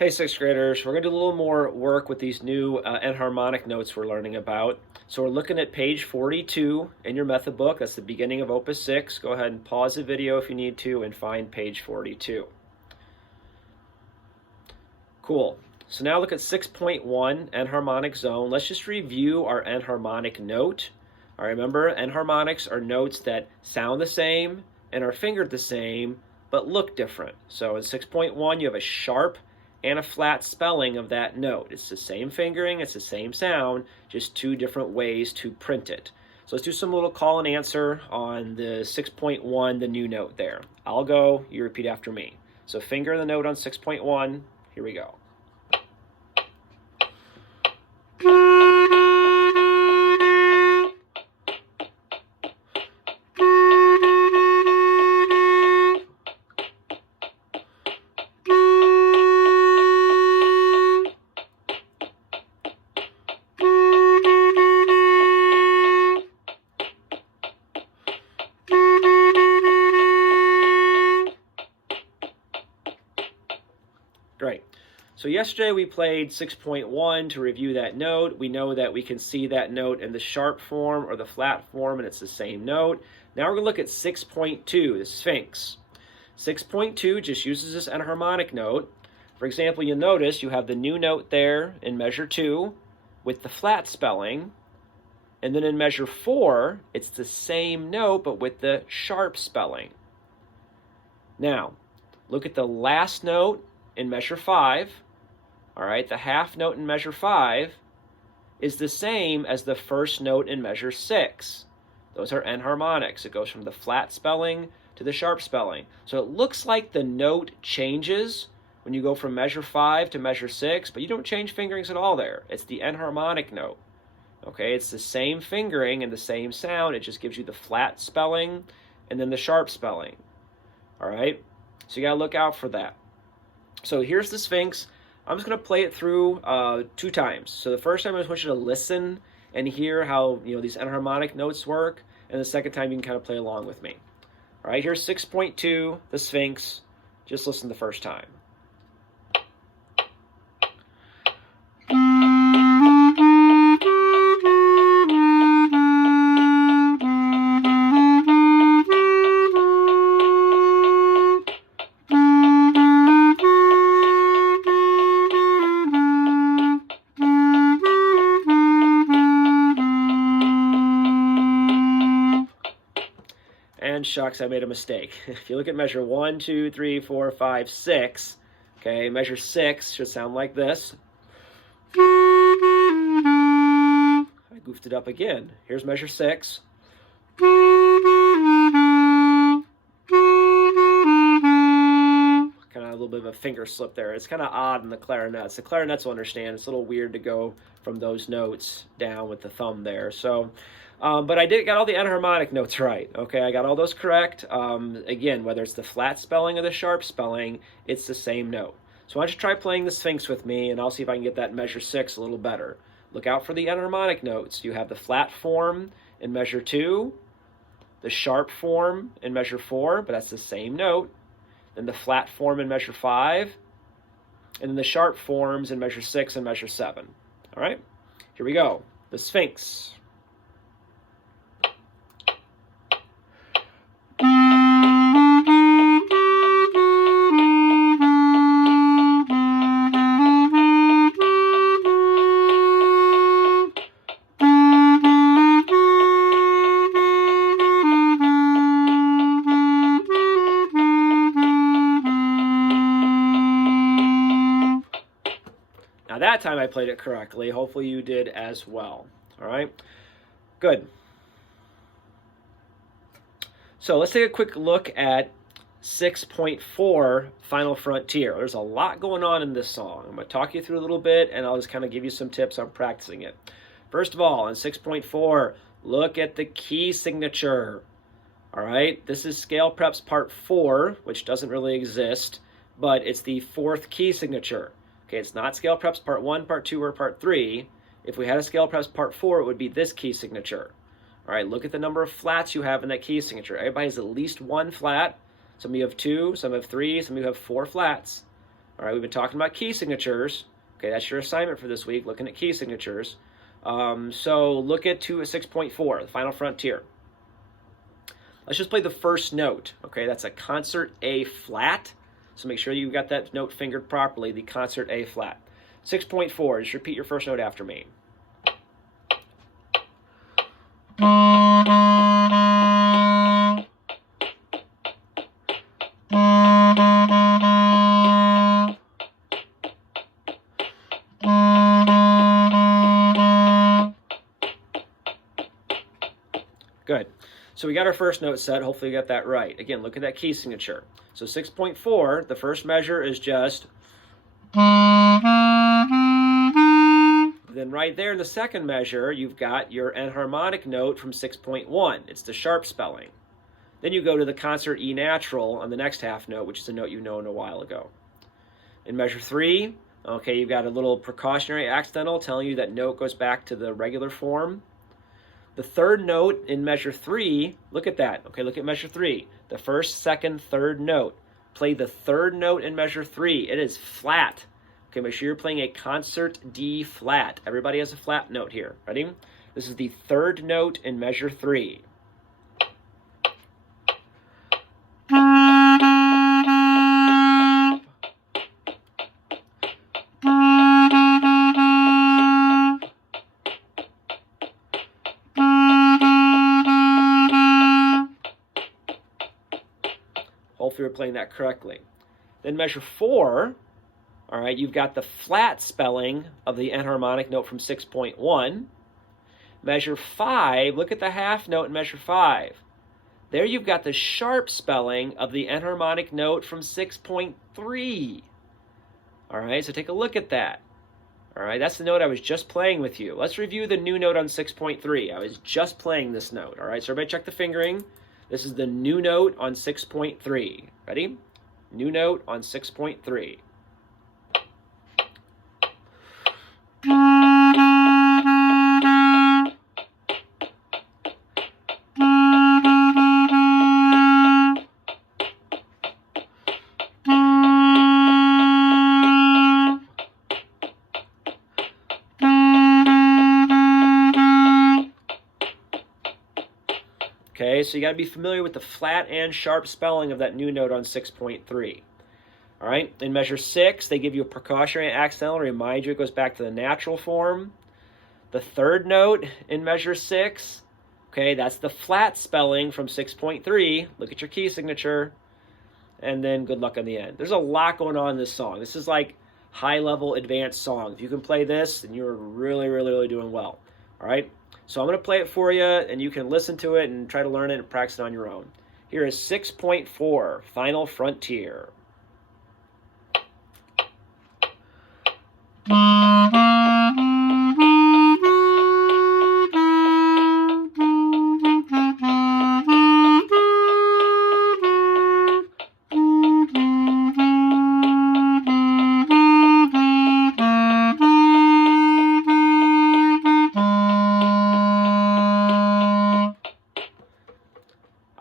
Hey, sixth graders, we're going to do a little more work with these new enharmonic notes we're learning about. So we're looking at page 42 in your method book. That's the beginning of Opus 6. Go ahead and pause the video if you need to and find page 42. Cool. So now look at 6.1, enharmonic zone. Let's just review our enharmonic note. All right, remember, enharmonics are notes that sound the same and are fingered the same, but look different. So in 6.1, you have a sharp and a flat spelling of that note. It's the same fingering, it's the same sound, just two different ways to print it. So let's do some little call and answer on the 6.1, the new note there. I'll go, you repeat after me. So finger the note on 6.1, here we go. Great. So yesterday we played 6.1 to review that note. We know that we can see that note in the sharp form or the flat form, and it's the same note. Now we're going to look at 6.2, the Sphinx. 6.2 just uses this enharmonic note. For example, you'll notice you have the new note there in measure 2 with the flat spelling. And then in measure 4, it's the same note but with the sharp spelling. Now, look at the last note in measure 5, all right, the half note in measure 5 is the same as the first note in measure 6. Those are enharmonics. It goes from the flat spelling to the sharp spelling. So it looks like the note changes when you go from measure 5 to measure 6, but you don't change fingerings at all there. It's the enharmonic note. Okay, it's the same fingering and the same sound. It just gives you the flat spelling and then the sharp spelling. All right, so you got to look out for that. So here's the Sphinx. I'm just going to play it through 2 times. So the first time I just want you to listen and hear how these enharmonic notes work, and the second time you can kind of play along with me. All right, here's 6.2, the Sphinx. Just listen the first time. And shucks, I made a mistake. If you look at measure 1, 2, 3, 4, 5, 6, okay, measure 6 should sound like this. I goofed it up again. Here's measure 6. Kind of a little bit of a finger slip there. It's kind of odd in the clarinets. The clarinets will understand. It's a little weird to go from those notes down with the thumb there. So, but I got all the enharmonic notes right. Okay, I got all those correct. Again, whether it's the flat spelling or the sharp spelling, it's the same note. So why don't you try playing the Sphinx with me, and I'll see if I can get that measure 6 a little better. Look out for the enharmonic notes. You have the flat form in measure 2, the sharp form in measure 4, but that's the same note. Then the flat form in measure 5, and then the sharp forms in measure 6 and measure 7. All right, here we go. The Sphinx. Now that time I played it correctly. Hopefully you did as well. All right, good. So let's take a quick look at 6.4, Final Frontier. There's a lot going on in this song. I'm going to talk you through a little bit, and I'll just kind of give you some tips on practicing it. First of all, in 6.4, look at the key signature. All right, this is Scale Preps Part 4, which doesn't really exist, but it's the 4th key signature. Okay, it's not Scale Preps Part 1, Part 2, or Part 3. If we had a Scale Preps Part 4, it would be this key signature. All right, look at the number of flats you have in that key signature. Everybody has at least one flat. Some of you have 2, some have 3, some of you have 4 flats. All right, we've been talking about key signatures. Okay, that's your assignment for this week, looking at key signatures. So look at 6.4, the final frontier. Let's just play the first note. Okay, that's a concert A flat. So make sure you've got that note fingered properly, the concert A flat. 6.4, just repeat your first note after me. Good. So we got our first note set. Hopefully you got that right. Again, look at that key signature. So 6.4, the first measure is just. Then right there in the second measure, you've got your enharmonic note from 6.1. It's the sharp spelling. Then you go to the concert E natural on the next half note, which is a note you known a while ago. In measure 3, okay, you've got a little precautionary accidental telling you that note goes back to the regular form. The third note in measure 3, look at that. Okay, look at measure 3. The first, second, third note. Play the third note in measure 3. It is flat. Okay, make sure you're playing a concert D flat. Everybody has a flat note here. Ready? This is the third note in measure 3. Hopefully we're playing that correctly. Then measure 4, all right, you've got the flat spelling of the enharmonic note from 6.1. Measure 5, look at the half note in measure 5. There you've got the sharp spelling of the enharmonic note from 6.3. All right, so take a look at that. All right, that's the note I was just playing with you. Let's review the new note on 6.3. I was just playing this note. All right, so everybody check the fingering. This is the new note on 6.3. Ready? New note on 6.3. Okay, so you got to be familiar with the flat and sharp spelling of that new note on 6.3. All right, in measure 6, they give you a precautionary accidental to remind you it goes back to the natural form. The third note in measure 6, okay, that's the flat spelling from 6.3. Look at your key signature. And then good luck on the end. There's a lot going on in this song. This is like high-level advanced song. If you can play this, then you're really, really, really doing well. All right? So I'm going to play it for you, and you can listen to it and try to learn it and practice it on your own. Here is 6.4, Final Frontier.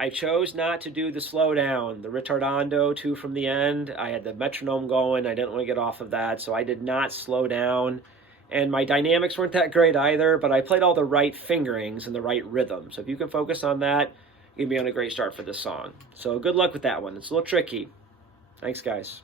I chose not to do the slowdown, the ritardando 2 from the end. I had the metronome going. I didn't want to get off of that, so I did not slow down. And my dynamics weren't that great either, but I played all the right fingerings and the right rhythm. So if you can focus on that, you're going to be on a great start for this song. So good luck with that one. It's a little tricky. Thanks, guys.